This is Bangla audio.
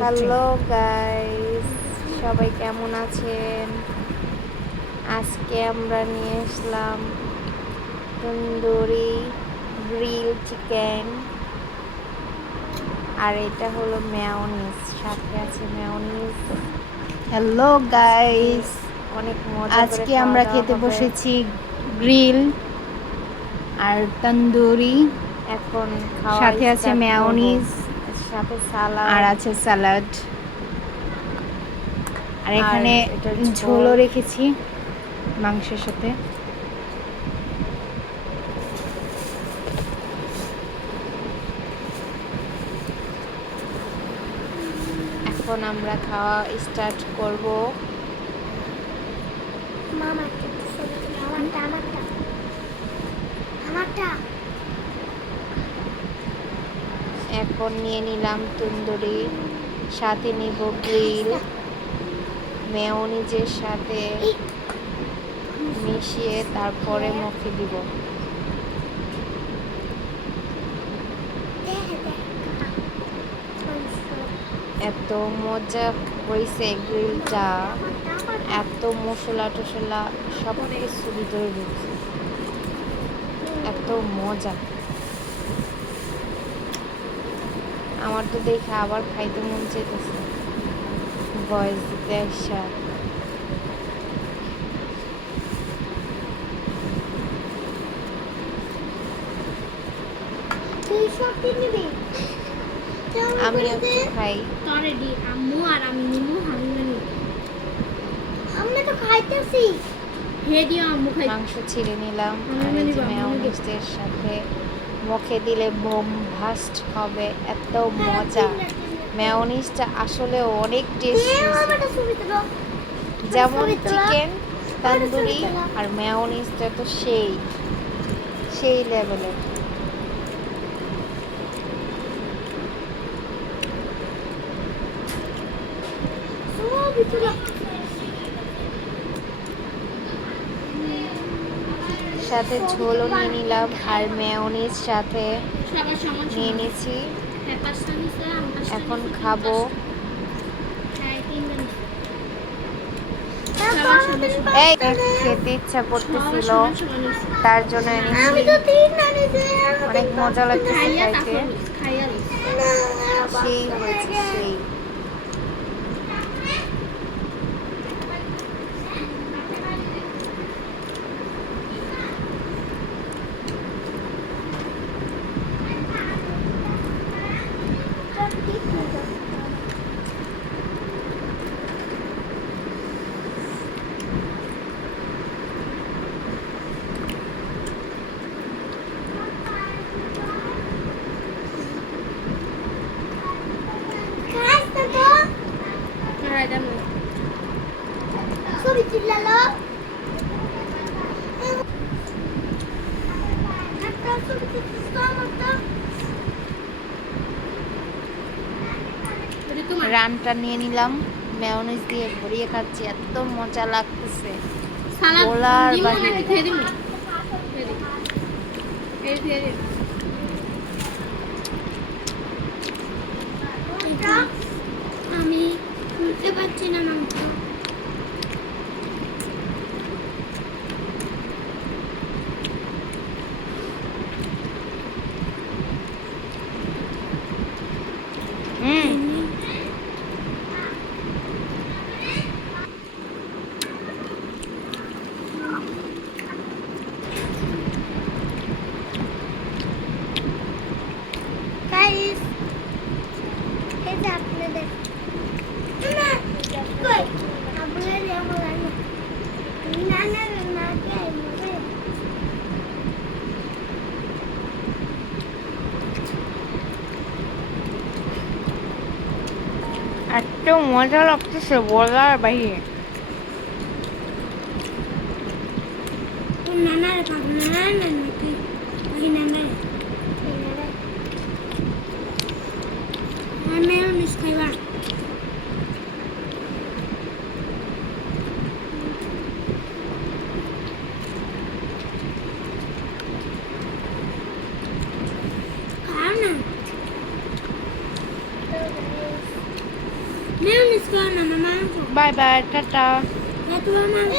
হ্যালো গাইস, সবাই কেমন আছেন? আজকে আমরা নিয়ে আসলাম তন্দুরি গ্রিল চিকেন, আর এটা হলো মেয়োনিজ, সাথে আছে মেয়োনিজ। হ্যালো গাইস, অনেক মজা করে আজকে খাওয়া আমরা দাওয়া খেতে হবে। বসেছি গ্রিল আর তন্দুরি, এখন খাওয়া সাথে আছে স্টার্ট করব। মেয়োনিজ সাথে আর সালাড আছে স্যালাড, আর এখানে এটার ঝোলও ঝোল। রেখেছি মাংসের সাথে। এখন আমরা খাওয়া স্টার্ট করব। এখন নিয়ে নিলাম তন্দুরি, সাথে নিব গ্রিল, মেয়োনিজের সাথে মিশিয়ে তারপরে মুখে দিব। এত মজা হয়েছে গ্রিলটা, এত মশলা টশলা সব কিছু ভিতরে ঢুকছে, এত মজা। আমার তো দেখে আবার খাইতে মন চাইতেছে ভয়েস দিতে আসা। আমিও একটু খাই। আম্মু আর আমি নিমু হামিমানি আমরা তো খাইতেছি হে দিও আম্মু খাই মাংস ছিঁড়ে নিলাম, আর এই যে মেয়োনিজের সাথে মুখে দিলে বোম ভাস্ট হবে, এত মজা। মেয়োনিজটা আসলে অনেক টেস্টি, যেমন চিকেন তন্দুরি আর মেয়োনিজটা তো সেই সেই লেভেলের। সাথে ঝোলও নিয়ে নিলাম, আর মেয়োনিজ সাথে নিয়ে নিয়েছি। এখন খাবো। এই খেতে ইচ্ছা করতেছিল, তার জন্য এনেছি। অনেক মজা লাগতেছে খাইতে, সেই হয়েছে সেই। রানটা নিয়ে নিলাম, মেয়োনিজ দিয়ে ভরিয়ে খাচ্ছি, এত মজা লাগতেছে বলার বাহিরে। আমি বুঝতে পারছি না মাংস গাইস এই যে আপনাদের না কই আপনাদের আমার না না না কে মরে এত মজা লাগতেছে বলার বাহিরে। নানার পাবো না না নাকি ওই নানার আমিও মিস খাইবা খাও না মেয়োনিজ করো না মাংস বাই বাই, টাটা। তোমার মাংস